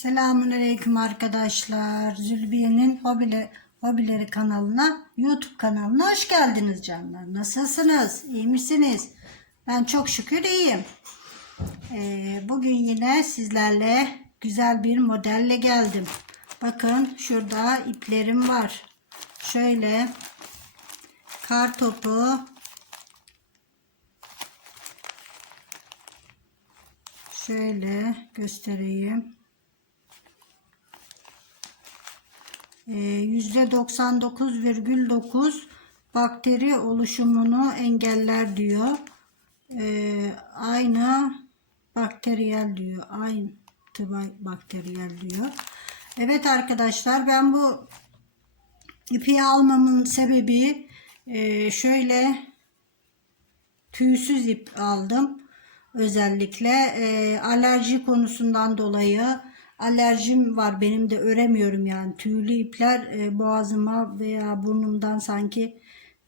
Selamünaleyküm arkadaşlar. Zülbiye'nin hobile, hobileri kanalına, YouTube kanalına hoş geldiniz canlar. Nasılsınız? İyi misiniz? Ben çok şükür iyiyim. Ee, bugün yine sizlerle güzel bir modelle geldim. Bakın şurada iplerim var. Şöyle kar topu şöyle göstereyim. %99,9 bakteri oluşumunu engeller diyor. Ee, aynı bakteriyel diyor. Aynı bakteriyel diyor. Evet arkadaşlar ben bu ipi almamın sebebi e, şöyle tüysüz ip aldım. Özellikle e, alerji konusundan dolayı alerjim var benim de öremiyorum yani tüylü ipler e, boğazıma veya burnumdan sanki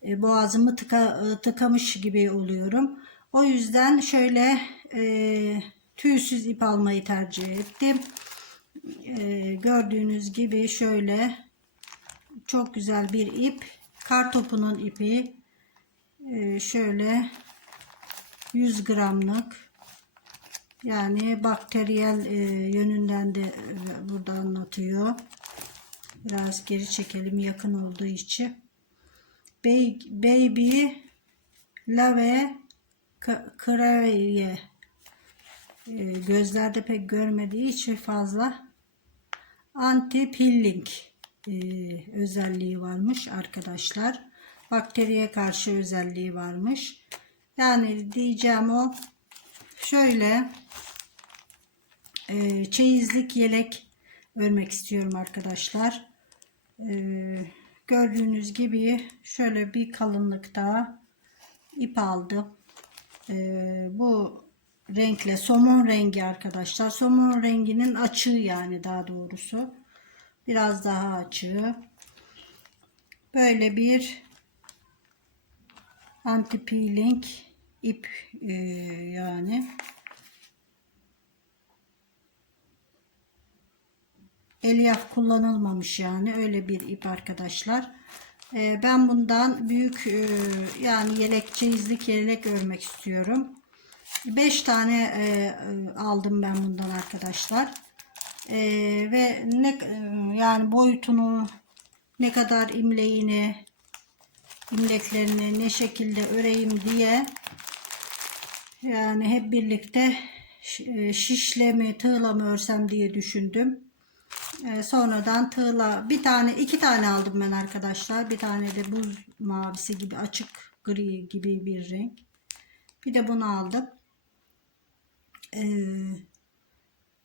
e, boğazımı tıka, e, tıkamış gibi oluyorum. O yüzden şöyle e, tüysüz ip almayı tercih ettim. E, gördüğünüz gibi şöyle çok güzel bir ip. Kar topunun ipi. E, şöyle 100 gramlık. Yani bakteriyel e, yönünden de e, burada anlatıyor. Biraz geri çekelim yakın olduğu için. Baby Lave Kravye e, gözlerde pek görmediği için fazla anti peeling e, özelliği varmış arkadaşlar. Bakteriye karşı özelliği varmış. Yani diyeceğim o şöyle e, çeyizlik yelek örmek istiyorum arkadaşlar. E, gördüğünüz gibi şöyle bir kalınlıkta ip aldım. E, bu renkle somon rengi arkadaşlar. Somon renginin açığı yani daha doğrusu. Biraz daha açığı. Böyle bir anti peeling ip e, yani. Elyaf kullanılmamış yani öyle bir ip arkadaşlar. E, ben bundan büyük e, yani yelek çeyizlik yelek örmek istiyorum. 5 tane e, aldım ben bundan arkadaşlar. E, ve ne e, yani boyutunu ne kadar imleğini imleklerini ne şekilde öreyim diye yani hep birlikte e, şişle mi tığla mı örsem diye düşündüm. E, sonradan tığla bir tane iki tane aldım ben arkadaşlar. Bir tane de buz mavisi gibi açık gri gibi bir renk. Bir de bunu aldım. E,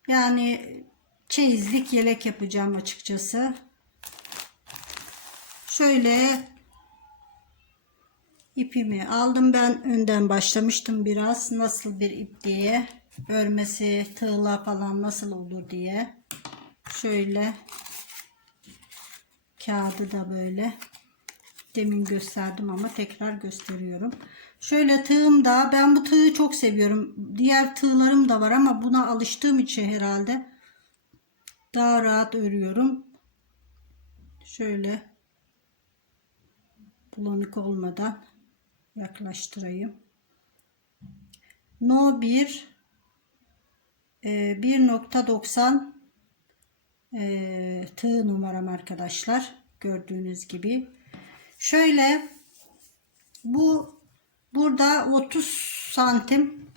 yani çeyizlik yelek yapacağım açıkçası. Şöyle ipimi aldım. Ben önden başlamıştım biraz. Nasıl bir ip diye. Örmesi tığla falan nasıl olur diye. Şöyle. Kağıdı da böyle. Demin gösterdim ama tekrar gösteriyorum. Şöyle tığım da ben bu tığı çok seviyorum. Diğer tığlarım da var ama buna alıştığım için herhalde daha rahat örüyorum. Şöyle. Bulanık olmadan yaklaştırayım. No 1 e, 1.90 e, tığ numaram arkadaşlar. Gördüğünüz gibi. Şöyle bu burada 30 santim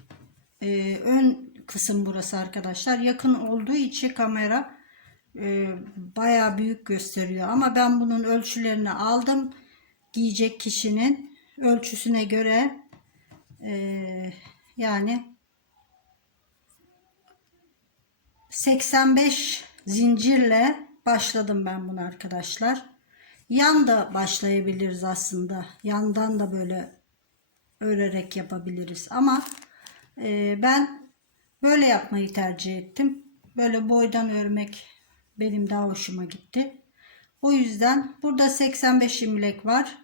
e, ön kısım burası arkadaşlar. Yakın olduğu için kamera e, baya büyük gösteriyor. Ama ben bunun ölçülerini aldım. Giyecek kişinin ölçüsüne göre e, yani 85 zincirle başladım ben bunu arkadaşlar. Yan da başlayabiliriz aslında. Yandan da böyle örerek yapabiliriz. Ama e, ben böyle yapmayı tercih ettim. Böyle boydan örmek benim daha hoşuma gitti. O yüzden burada 85 imlek var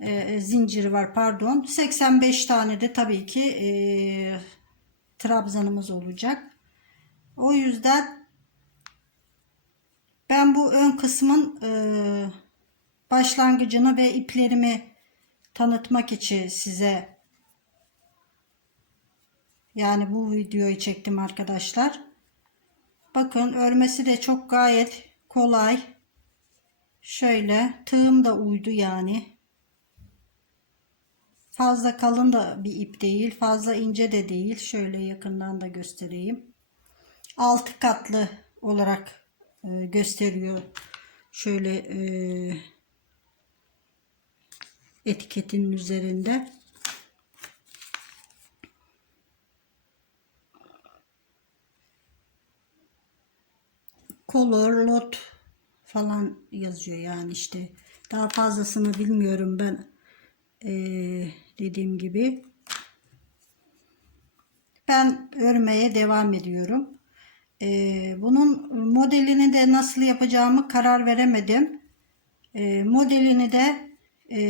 e, zinciri var pardon 85 tane de tabii ki e, trabzanımız olacak o yüzden Ben bu ön kısmın e, başlangıcını ve iplerimi tanıtmak için size yani bu videoyu çektim arkadaşlar. Bakın örmesi de çok gayet kolay. Şöyle tığım da uydu yani. Fazla kalın da bir ip değil. Fazla ince de değil. Şöyle yakından da göstereyim. Altı katlı olarak e, gösteriyor. Şöyle e, etiketinin üzerinde. Color, lot falan yazıyor yani işte. Daha fazlasını bilmiyorum ben. Ee, dediğim gibi. Ben örmeye devam ediyorum. Ee, bunun modelini de nasıl yapacağımı karar veremedim. Ee, modelini de e,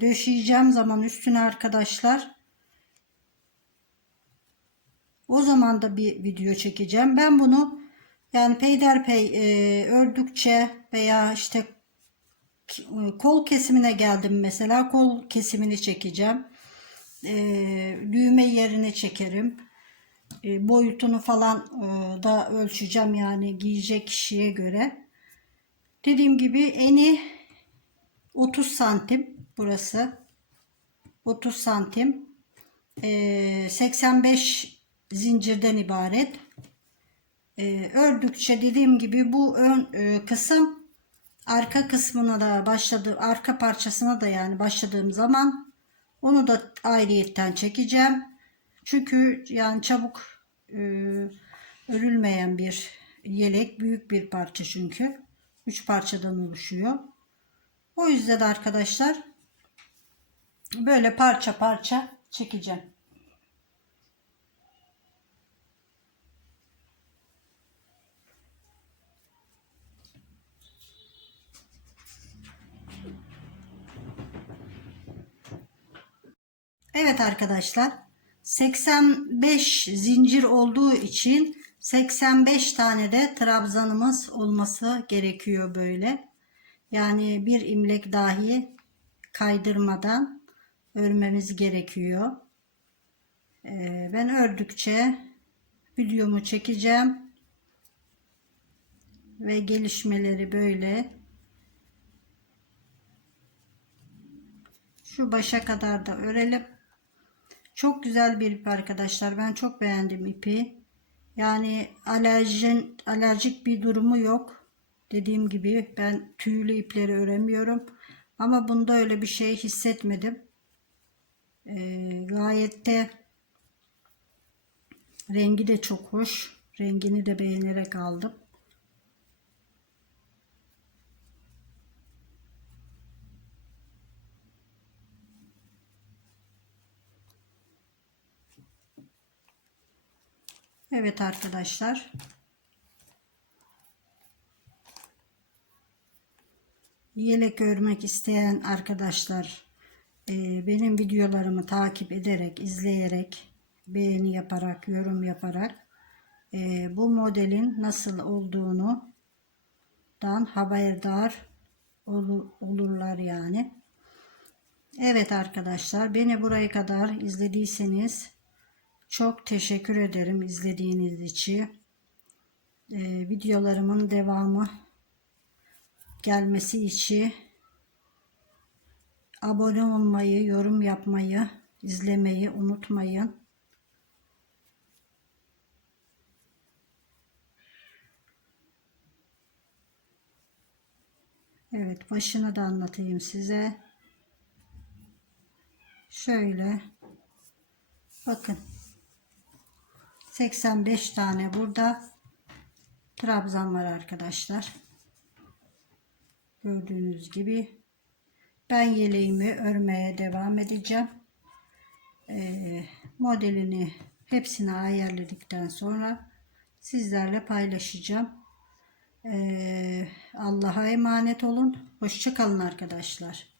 döşeyeceğim zaman üstüne arkadaşlar. O zaman da bir video çekeceğim. Ben bunu yani peyderpey e, ördükçe veya işte kol kesimine geldim mesela kol kesimini çekeceğim. E, düğme yerini çekerim. E, boyutunu falan e, da ölçeceğim yani giyecek kişiye göre. Dediğim gibi eni 30 santim burası. 30 santim. E, 85 zincirden ibaret. E, ördükçe dediğim gibi bu ön e, kısım arka kısmına da başladı arka parçasına da yani başladığım zaman onu da ayrıyetten çekeceğim. Çünkü yani çabuk e, örülmeyen bir yelek büyük bir parça çünkü. Üç parçadan oluşuyor. O yüzden arkadaşlar böyle parça parça çekeceğim. Evet arkadaşlar 85 zincir olduğu için 85 tane de trabzanımız olması gerekiyor böyle. Yani bir imlek dahi kaydırmadan örmemiz gerekiyor. Ee, ben ördükçe videomu çekeceğim. Ve gelişmeleri böyle. Şu başa kadar da örelim. Çok güzel bir ip arkadaşlar. Ben çok beğendim ipi. Yani alerjin, alerjik bir durumu yok. Dediğim gibi ben tüylü ipleri öremiyorum. Ama bunda öyle bir şey hissetmedim. Ee, gayet de rengi de çok hoş. Rengini de beğenerek aldım. Evet arkadaşlar. Yelek örmek isteyen arkadaşlar e, benim videolarımı takip ederek, izleyerek, beğeni yaparak, yorum yaparak e, bu modelin nasıl olduğunu dan haberdar olur, olurlar yani. Evet arkadaşlar beni buraya kadar izlediyseniz çok teşekkür ederim izlediğiniz için. Ee, videolarımın devamı gelmesi için abone olmayı, yorum yapmayı, izlemeyi unutmayın. Evet başını da anlatayım size. Şöyle bakın 85 tane burada trabzan var arkadaşlar. Gördüğünüz gibi ben yeleğimi örmeye devam edeceğim. Ee, modelini hepsini ayarladıktan sonra sizlerle paylaşacağım. Ee, Allah'a emanet olun. Hoşçakalın arkadaşlar.